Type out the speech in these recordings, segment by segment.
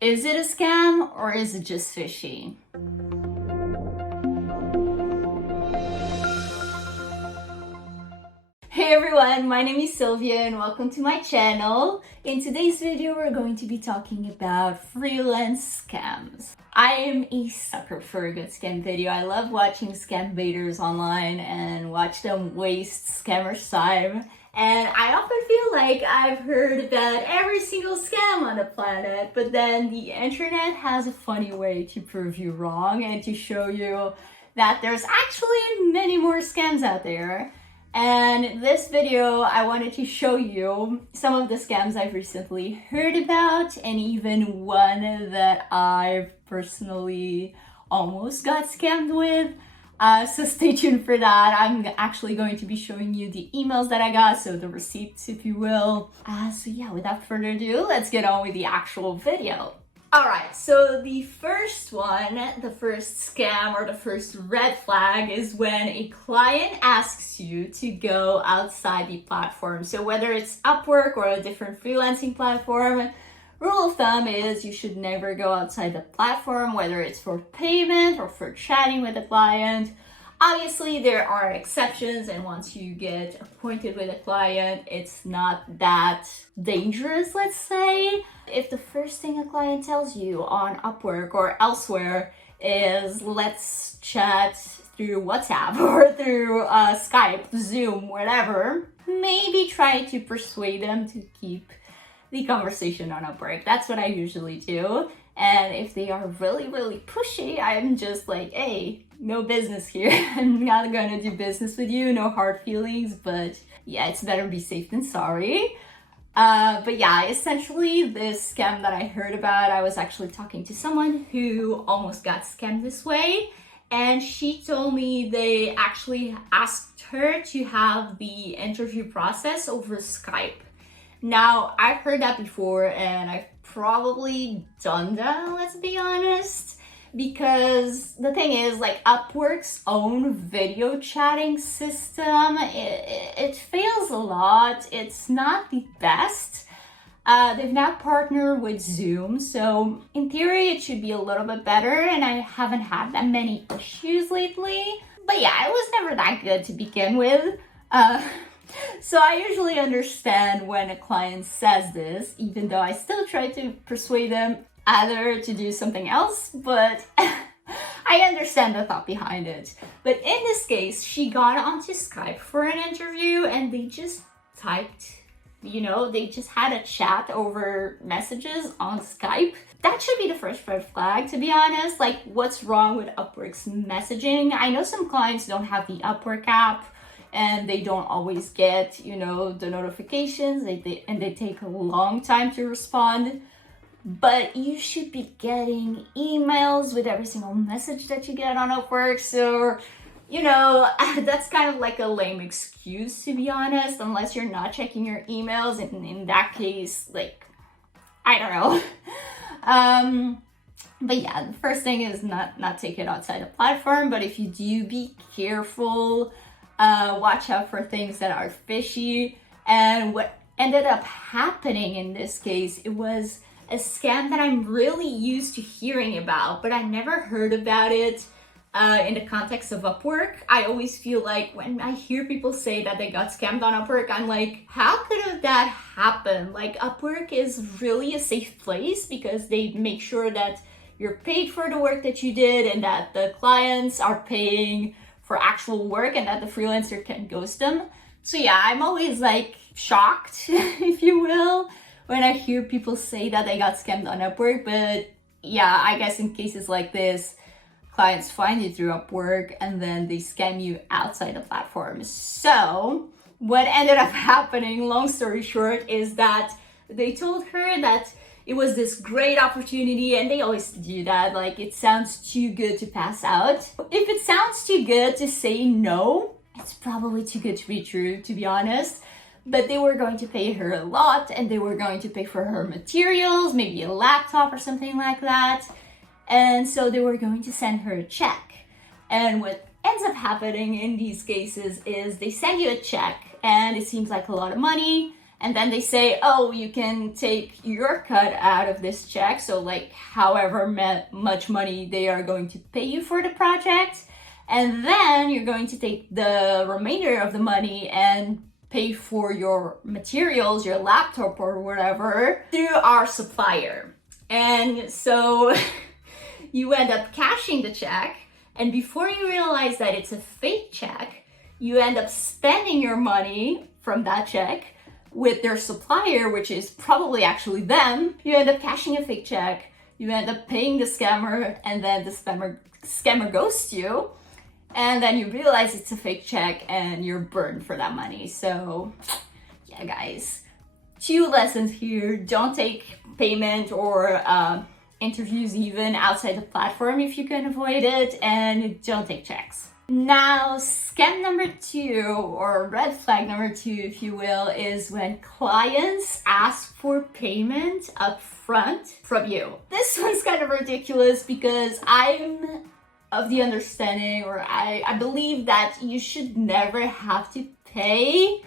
Is it a scam or is it just fishy? Hey everyone, my name is Sylvia and welcome to my channel. In today's video, we're going to be talking about freelance scams. I am a sucker for a good scam video. I love watching scam baiters online and watch them waste scammers' time. And I often feel like I've heard about every single scam on the planet, but then the internet has a funny way to prove you wrong and to show you that there's actually many more scams out there. And in this video, I wanted to show you some of the scams I've recently heard about and even one that I've personally almost got scammed with. So stay tuned for that. I'm actually going to be showing you the emails that I got, so the receipts, if you will. So yeah, without further ado, let's get on with the actual video. All right, so the first one, the first scam or the first red flag is when a client asks you to go outside the platform. So whether it's Upwork or a different freelancing platform, rule of thumb is you should never go outside the platform, whether it's for payment or for chatting with a client. Obviously, there are exceptions, and once you get appointed with a client, it's not that dangerous, let's say. If the first thing a client tells you on Upwork or elsewhere is let's chat through WhatsApp or through Skype, Zoom, whatever, maybe try to persuade them to keep the conversation on Upwork. That's what I usually do. And if they are really, really pushy, I'm just like, hey, no business here. I'm not gonna do business with you, no hard feelings, but yeah, it's better be safe than sorry. But yeah, essentially this scam that I heard about, I was actually talking to someone who almost got scammed this way. And she told me they actually asked her to have the interview process over Skype. Now, I've heard that before and I've probably done that, let's be honest, because the thing is, like, Upwork's own video chatting system, it fails a lot. It's not the best. They've now partnered with Zoom, so in theory it should be a little bit better, and I haven't had that many issues lately. But yeah, it was never that good to begin with. So I usually understand when a client says this, even though I still try to persuade them either to do something else, but I understand the thought behind it. But in this case, she got onto Skype for an interview and they just typed, they just had a chat over messages on Skype. That should be the first red flag, to be honest. Like, what's wrong with Upwork's messaging? I know some clients don't have the Upwork app, and they don't always get, the notifications, and they take a long time to respond. But you should be getting emails with every single message that you get on Upwork. So, that's kind of like a lame excuse, to be honest, unless you're not checking your emails. And in that case, like, I don't know. But yeah, the first thing is not take it outside the platform. But if you do, be careful. Watch out for things that are fishy. And what ended up happening in this case, it was a scam that I'm really used to hearing about, but I never heard about it in the context of Upwork. I always feel like when I hear people say that they got scammed on Upwork, I'm like, how could that happen? Like, Upwork is really a safe place because they make sure that you're paid for the work that you did and that the clients are paying for actual work and that the freelancer can ghost them. So yeah, I'm always like shocked, if you will, when I hear people say that they got scammed on Upwork. But yeah, I guess in cases like this, clients find you through Upwork and then they scam you outside the platform. So what ended up happening, long story short, is that they told her that it was this great opportunity, and they always do that. Like, it sounds too good to pass out. If it sounds too good to say no, it's probably too good to be true, to be honest. But they were going to pay her a lot, and they were going to pay for her materials, maybe a laptop or something like that. And so they were going to send her a check. And what ends up happening in these cases is they send you a check, and it seems like a lot of money. And then they say, oh, you can take your cut out of this check. So like however much money they are going to pay you for the project. And then you're going to take the remainder of the money and pay for your materials, your laptop or whatever, through our supplier. And so you end up cashing the check. And before you realize that it's a fake check, you end up spending your money from that check with their supplier, which is probably actually them. You end up cashing a fake check, you end up paying the scammer, and then the scammer ghosts you, and then you realize it's a fake check and you're burned for that money. So yeah, guys, 2 lessons here. Don't take payment or interviews even outside the platform if you can avoid it, and don't take checks. Now, scam number 2, or red flag number 2, if you will, is when clients ask for payment up front from you. This one's kind of ridiculous because I'm of the understanding, or I believe that you should never have to pay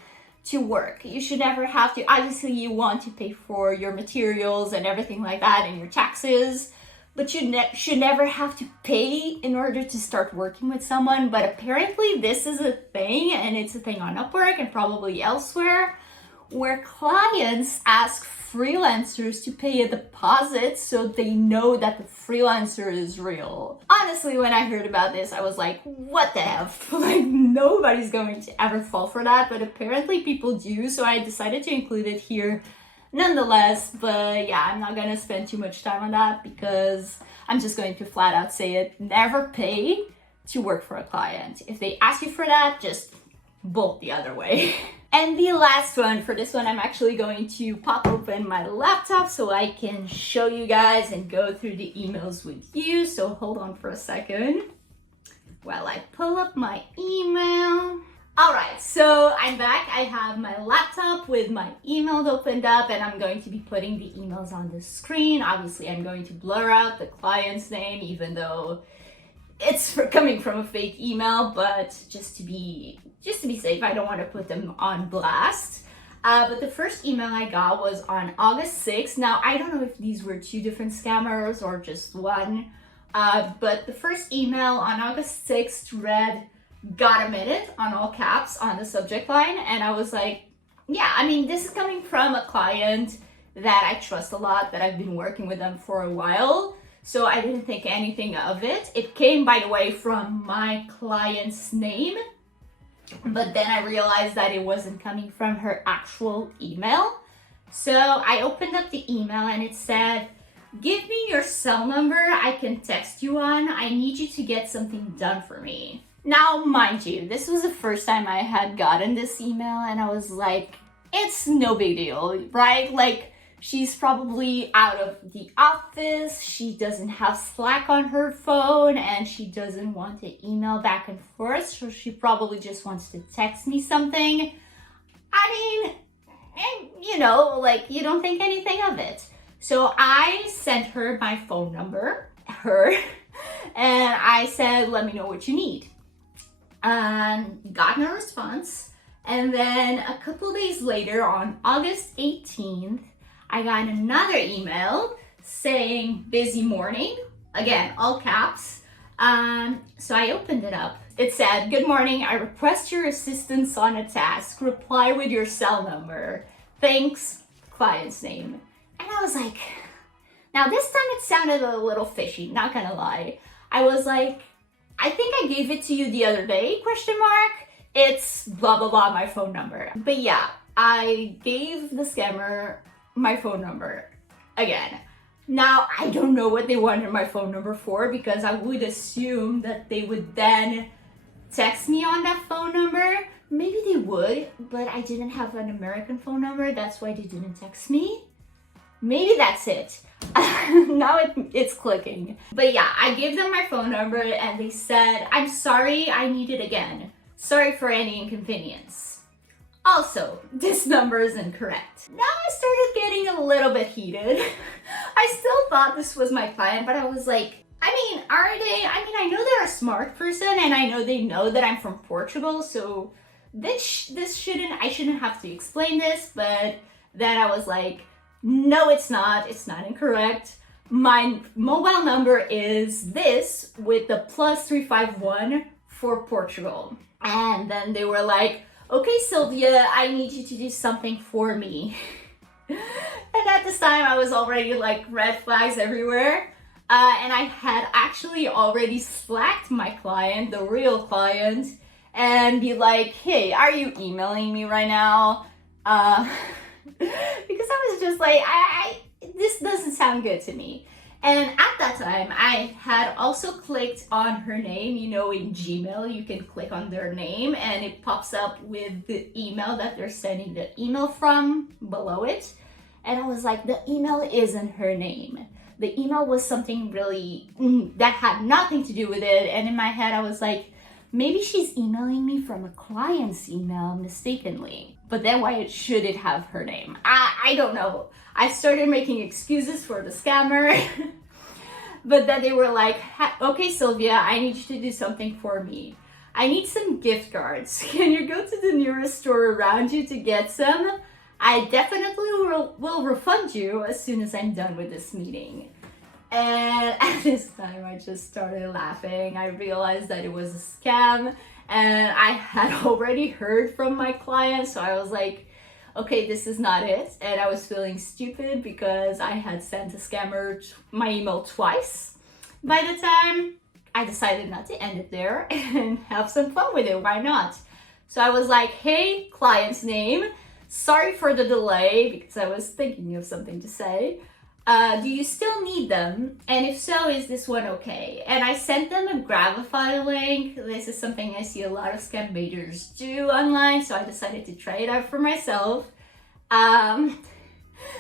to work. You should never have to. Obviously, you want to pay for your materials and everything like that and your taxes, but you should never have to pay in order to start working with someone. But apparently this is a thing, and it's a thing on Upwork and probably elsewhere, where clients ask freelancers to pay a deposit so they know that the freelancer is real. Honestly, when I heard about this, I was like, what the F? Like, nobody's going to ever fall for that, but apparently people do, so I decided to include it here nonetheless. But yeah, I'm not gonna spend too much time on that because I'm just going to flat out say it. Never pay to work for a client. If they ask you for that, just bolt the other way. And the last one, for this one, I'm actually going to pop open my laptop so I can show you guys and go through the emails with you. So hold on for a second while I pull up my email. All right, so I'm back. I have my laptop with my emails opened up, and I'm going to be putting the emails on the screen. Obviously, I'm going to blur out the client's name, even though it's coming from a fake email, but just to be safe, I don't want to put them on blast. But the first email I got was on August 6th. Now, I don't know if these were 2 different scammers or just one, but the first email on August 6th read, "Got a minute," on all caps on the subject line. And I was like, yeah, I mean, this is coming from a client that I trust a lot, that I've been working with them for a while. So I didn't think anything of it. It came, by the way, from my client's name, but then I realized that it wasn't coming from her actual email. So I opened up the email and it said, "Give me your cell number I can text you on. I need you to get something done for me." Now, mind you, this was the first time I had gotten this email, and I was like, it's no big deal, right? Like, she's probably out of the office, she doesn't have Slack on her phone, and she doesn't want to email back and forth, so she probably just wants to text me something. I mean, you know, like, you don't think anything of it. So I sent her my phone number, and I said, let me know what you need. And got no response. And then a couple days later, on August 18th, I got another email saying, "Busy morning." Again, all caps. So I opened it up. It said, "Good morning, I request your assistance on a task. Reply with your cell number. Thanks, client's name." And I was like, now this time it sounded a little fishy, not gonna lie. I was like, I think I gave it to you the other day, ? It's blah, blah, blah, my phone number. But yeah, I gave the scammer my phone number again. Now, I don't know what they wanted my phone number for, because I would assume that they would then text me on that phone number. Maybe they would, but I didn't have an American phone number. That's why they didn't text me. Maybe that's it. Now it's clicking. But yeah, I gave them my phone number and they said, "I'm sorry, I need it again. Sorry for any inconvenience. Also, this number is incorrect." Now I started getting a little bit heated. I still thought this was my client, but I was like, are they? I know they're a smart person, and I know they know that I'm from Portugal, so I shouldn't have to explain this, but then I was like, no, it's not incorrect. My mobile number is this with the +351 for Portugal. And then they were like, okay, Sylvia, I need you to do something for me. And at this time I was already like red flags everywhere. And I had actually already slacked my client, the real client, and be like, hey, are you emailing me right now? Because I was just like, this doesn't sound good to me. And at that time, I had also clicked on her name. You know, in Gmail, you can click on their name and it pops up with the email that they're sending the email from below it. And I was like, the email isn't her name. The email was something really that had nothing to do with it. And in my head, I was like, maybe she's emailing me from a client's email mistakenly. But then why should it have her name? I don't know. I started making excuses for the scammer. But then they were like, okay, Sylvia, I need you to do something for me. I need some gift cards. Can you go to the nearest store around you to get some? I definitely will refund you as soon as I'm done with this meeting. And at this time, I just started laughing. I realized that it was a scam, and I had already heard from my client, so I was like, okay, this is not it. And I was feeling stupid because I had sent a scammer my email twice. By the time, I decided not to end it there and have some fun with it. Why not? So I was like, hey, client's name, sorry for the delay because I was thinking of something to say. Do you still need them? And if so, is this one okay? And I sent them a Gravify link. This is something I see a lot of scam baiters do online, so I decided to try it out for myself. And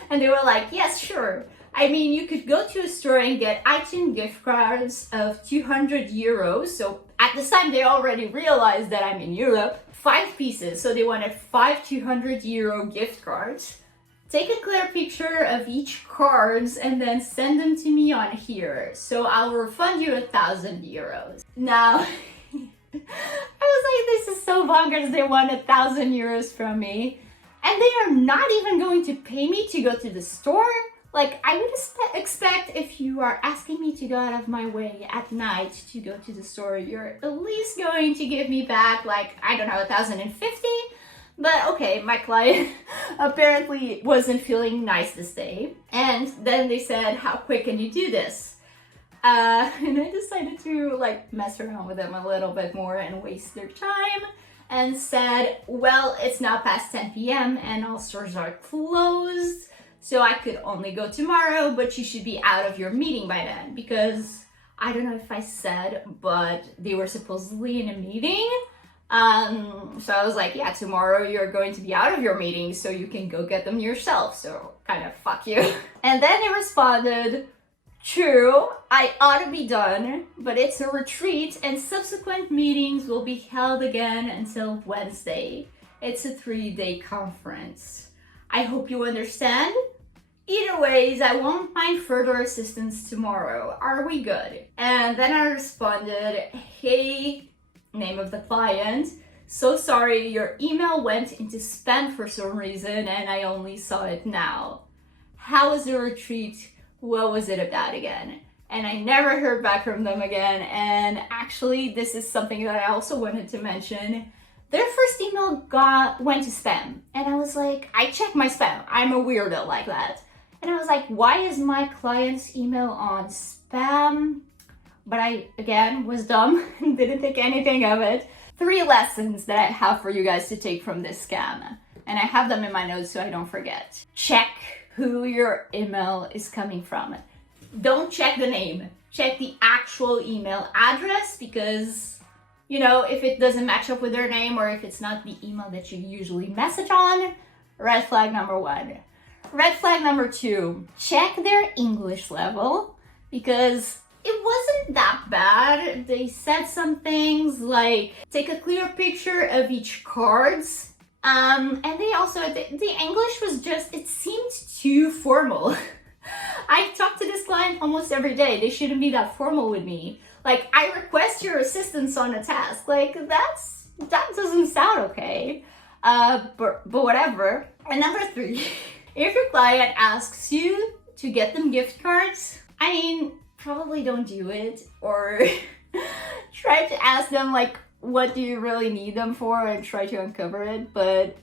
they were like, yes, sure. I mean, you could go to a store and get iTunes gift cards of 200 euros. So at this time, they already realized that I'm in Europe. 5 pieces, so they wanted 5 200 euro gift cards. Take a clear picture of each cards and then send them to me on here. So I'll refund you 1,000 euros. Now, I was like, this is so bonkers. They want 1,000 euros from me. And they are not even going to pay me to go to the store. Like, I would expect if you are asking me to go out of my way at night to go to the store, you're at least going to give me back, like, I don't know, 1,050. But okay, my client apparently wasn't feeling nice this day. And then they said, how quick can you do this? And I decided to like mess around with them a little bit more and waste their time and said, well, it's now past 10 p.m. and all stores are closed. So I could only go tomorrow, but you should be out of your meeting by then. Because I don't know if I said, but they were supposedly in a meeting. So I was like, yeah, tomorrow you're going to be out of your meeting, so you can go get them yourself. So kind of fuck you. And then they responded, true, I ought to be done, but it's a retreat and subsequent meetings will be held again until Wednesday. It's a 3-day conference. I hope you understand. Either ways, I won't mind further assistance tomorrow. Are we good? And then I responded, hey, name of the client, so sorry, your email went into spam for some reason and I only saw it now. How was the retreat? What was it about again? And I never heard back from them again. And actually, this is something that I also wanted to mention. Their first email went to spam. And I was like, I check my spam. I'm a weirdo like that. And I was like, why is my client's email on spam? But I, again, was dumb and didn't think anything of it. 3 lessons that I have for you guys to take from this scam. And I have them in my notes so I don't forget. Check who your email is coming from. Don't check the name. Check the actual email address because, you know, if it doesn't match up with their name or if it's not the email that you usually message on, red flag number 1. Red flag number 2, check their English level because it wasn't that bad. They said some things like, take a clear picture of each cards. And they also, the English was just, it seemed too formal. I talk to this client almost every day. They shouldn't be that formal with me. Like, I request your assistance on a task. Like, that's that doesn't sound okay. But whatever. And number 3, if your client asks you to get them gift cards, I mean, probably don't do it, or try to ask them like, what do you really need them for, and try to uncover it. But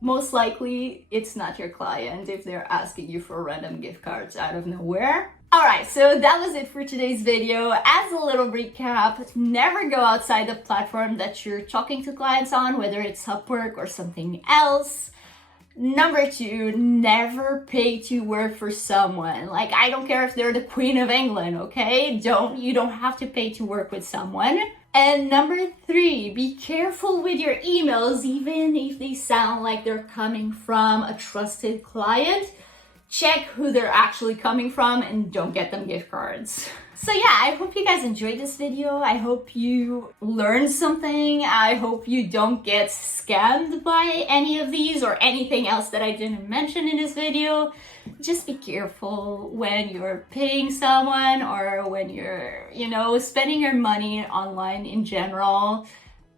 most likely it's not your client if they're asking you for random gift cards out of nowhere. Alright, so that was it for today's video. As a little recap, never go outside the platform that you're talking to clients on, whether it's Upwork or something else. Number 2, never pay to work for someone. Like, I don't care if they're the Queen of England, okay? You don't have to pay to work with someone. And number 3, be careful with your emails, even if they sound like they're coming from a trusted client. Check who they're actually coming from and don't get them gift cards. So yeah, I hope you guys enjoyed this video. I hope you learned something. I hope you don't get scammed by any of these or anything else that I didn't mention in this video. Just be careful when you're paying someone or when you're, spending your money online in general.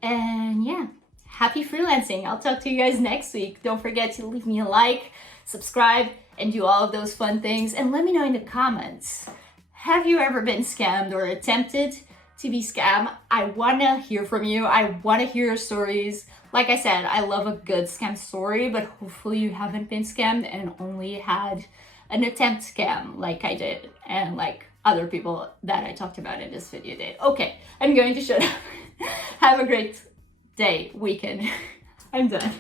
And yeah, happy freelancing. I'll talk to you guys next week. Don't forget to leave me a like, subscribe, and do all of those fun things. And let me know in the comments, have you ever been scammed or attempted to be scammed? I want to hear from you. I want to hear your stories. Like I said, I love a good scam story, but hopefully you haven't been scammed and only had an attempt scam like I did and like other people that I talked about in this video did. Okay, I'm going to shut up. Have a great day, weekend. I'm done.